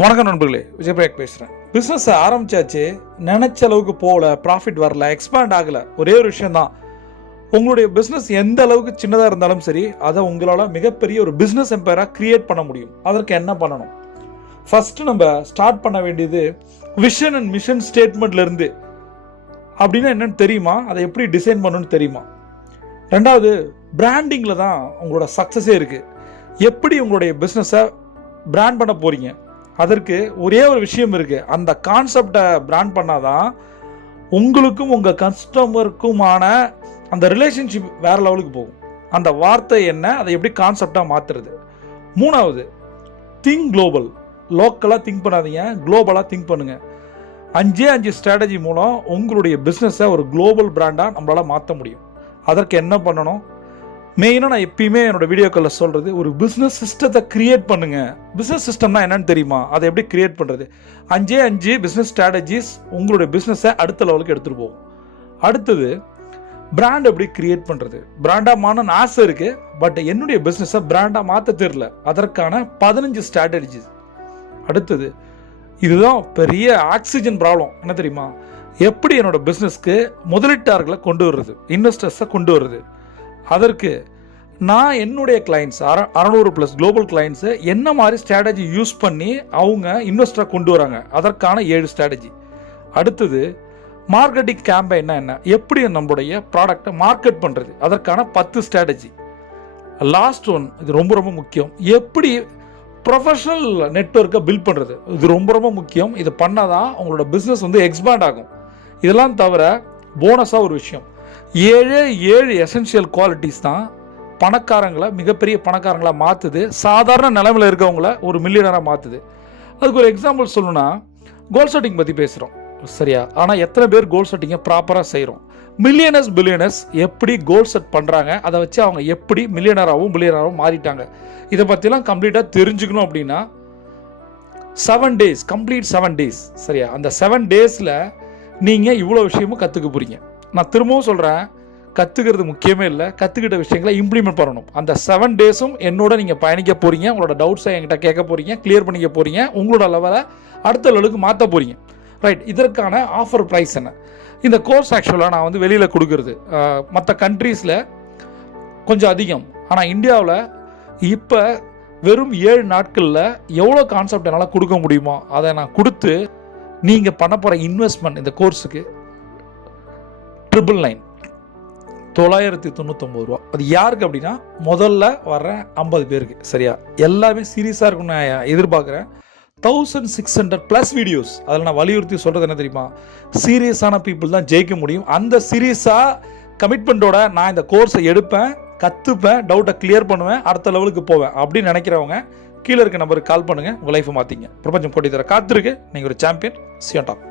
வணக்கம் நண்பர்களே, விஜயபிரகாஷ் பேசுகிறேன். பிஸ்னஸ் ஆரம்பிச்சாச்சு, நினச்ச அளவுக்கு போகல, ப்ராஃபிட் வரல, எக்ஸ்பேண்ட் ஆகலை. ஒரே ஒரு விஷயந்தான், உங்களுடைய பிஸ்னஸ் எந்த அளவுக்கு சின்னதாக இருந்தாலும் சரி, அதை உங்களால் மிகப்பெரிய ஒரு பிஸ்னஸ் எம்பையராக க்ரியேட் பண்ண முடியும். அதற்கு என்ன பண்ணணும்? ஃபஸ்ட்டு நம்ம ஸ்டார்ட் பண்ண வேண்டியது விஷன் அண்ட் மிஷன் ஸ்டேட்மெண்ட்லேருந்து. அப்படின்னா என்னென்னு தெரியுமா? அதை எப்படி டிசைன் பண்ணணும்னு தெரியுமா? ரெண்டாவது, பிராண்டிங்கில் தான் உங்களோட சக்ஸஸே இருக்குது. எப்படி உங்களுடைய பிஸ்னஸை பிராண்ட் பண்ண போகிறீங்க? அதற்கு ஒரே ஒரு விஷயம் இருக்குது, அந்த கான்செப்டை பிராண்ட் பண்ணாதான் உங்களுக்கும் உங்கள் கஸ்டமருக்குமான அந்த ரிலேஷன்ஷிப் வேறு லெவலுக்கு போகும். அந்த வார்த்தை என்ன, அதை எப்படி கான்செப்டாக மாற்றுறது. மூணாவது, திங்க் குளோபல். லோக்கலாக திங்க் பண்ணாதீங்க, குளோபலாக திங்க் பண்ணுங்கள். 5 ஸ்ட்ராட்டஜி மூலம் உங்களுடைய பிஸ்னஸை ஒரு குளோபல் பிராண்டாக நம்மளால் மாற்ற முடியும். அதற்கு என்ன பண்ணணும்? மெயினாக நான் எப்பயுமே என்னோட வீடியோக்களில் சொல்கிறது, ஒரு பிஸ்னஸ் சிஸ்டத்தை க்ரியேட் பண்ணுங்கள். பிஸ்னஸ் சிஸ்டம்னா என்னன்னு தெரியுமா? அதை எப்படி க்ரியேட் பண்ணுறது? 5 பிஸ்னஸ் ஸ்ட்ராட்டஜிஸ் உங்களுடைய பிஸ்னஸை அடுத்த லெவலுக்கு எடுத்துகிட்டு போகும். அடுத்தது, பிராண்ட் எப்படி க்ரியேட் பண்ணுறது? பிராண்டாக மாறணும்னு ஆசை இருக்குது, பட் என்னுடைய பிஸ்னஸை பிராண்டாக மாற்ற தெரியல. அதற்கான 15 ஸ்ட்ராட்டஜிஸ். அடுத்தது, இதுதான் பெரிய ஆக்சிஜன் ப்ராப்ளம், என்ன தெரியுமா? எப்படி என்னோடய பிஸ்னஸ்க்கு முதலீட்டாளர்களை கொண்டு வர்றது, இன்வெஸ்டர்ஸை கொண்டு வர்றது. அதற்கு நான் என்னுடைய கிளைண்ட்ஸ் 600+ குளோபல் கிளைண்ட்ஸை என்ன மாதிரி ஸ்ட்ராட்டஜி யூஸ் பண்ணி அவங்க இன்வெஸ்டரை கொண்டு வராங்க, அதற்கான 7 ஸ்ட்ராட்டஜி. அடுத்தது, மார்க்கெட்டிங் கேம்பெயின்னா என்ன, எப்படி நம்மளுடைய ப்ராடக்டை மார்க்கெட் பண்ணுறது, அதற்கான 10 ஸ்ட்ராட்டஜி. லாஸ்ட் ஒன், இது ரொம்ப ரொம்ப முக்கியம், எப்படி ப்ரொஃபஷனல் நெட்வொர்க்கை பில்ட் பண்ணுறது. இது ரொம்ப ரொம்ப முக்கியம். இது பண்ணால் தான் உங்களோட பிஸ்னஸ் எக்ஸ்பேண்ட் ஆகும். இதெல்லாம் தவிர போனஸாக ஒரு விஷயம், 7 எசென்ஷியல் குவாலிட்டிஸ் தான் பணக்காரங்களை மிகப்பெரிய பணக்காரங்களாக மாற்றுது, சாதாரண நிலைமையில் இருக்கவங்கள ஒரு மில்லியனராக மாற்றுது. அதுக்கு ஒரு எக்ஸாம்பிள் சொல்லணும்னா, கோல் செட்டிங் பற்றி பேசுகிறோம், சரியா? ஆனால் எத்தனை பேர் கோல் செட்டிங்கை ப்ராப்பராக செய்கிறோம்? பில்லியனர்ஸ் எப்படி கோல் செட் பண்ணுறாங்க, அதை வச்சு அவங்க எப்படி பில்லியனராகவும் மாறிட்டாங்க. இதை பற்றிலாம் கம்ப்ளீட்டாக தெரிஞ்சுக்கணும் அப்படின்னா 7 days, கம்ப்ளீட் 7 days, சரியா? அந்த 7 daysல நீங்கள் இவ்வளோ விஷயமும் கற்றுக்க போகிறீங்க. நான் திரும்பவும் சொல்கிறேன், கற்றுக்கிறது முக்கியமே இல்லை, கற்றுக்கிட்ட விஷயங்களை இம்ப்ளிமெண்ட் பண்ணணும். அந்த 7 daysம் என்னோட நீங்கள் பயணிக்க போகிறீங்க, உங்களோட டவுட்ஸை என்கிட்ட கேட்க போகிறீங்க, கிளியர் பண்ணிக்க போகிறீங்க, உங்களோட லெவலை அடுத்த லெவலுக்கு மாற்ற போகிறீங்க, ரைட்? இதற்கான ஆஃபர் ப்ரைஸ் என்ன? இந்த கோர்ஸ் ஆக்சுவலாக நான் வெளியில் கொடுக்குறது மற்ற கண்ட்ரீஸில் கொஞ்சம் அதிகம், ஆனால் இந்தியாவில் இப்போ வெறும் 7 நாட்களில் எவ்வளோ கான்செப்ட் என்னால் கொடுக்க முடியுமோ அதை நான் கொடுத்து, நீங்கள் பண்ண போகிற இன்வெஸ்ட்மெண்ட் இந்த கோர்ஸுக்கு 999 ரூபா. அது யாருக்கு அப்படின்னா, முதல்ல வர்ற 50 பேருக்கு, சரியா? எல்லாமே சீரியஸாக இருக்குன்னு நான் எதிர்பார்க்குறேன். 1600+ வீடியோஸ். அதில் நான் வலியுறுத்தி சொல்கிறது என்ன தெரியுமா? சீரியஸான பீப்புள் தான் ஜெயிக்க முடியும். அந்த சீரியஸாக கமிட்மெண்ட்டோட நான் இந்த கோர்ஸை எடுப்பேன், கற்றுப்பேன், டவுட்டை கிளியர் பண்ணுவேன், அடுத்த லெவலுக்கு போவேன் அப்படின்னு நினைக்கிறவங்க கீழே இருக்க நம்பருக்கு கால் பண்ணுங்கள். உங்கள் லைஃப்பை மாற்றிங்க. பிரபஞ்சம் போட்டி தர காத்திருக்கு. நீங்கள் ஒரு சாம்பியன். Zion top.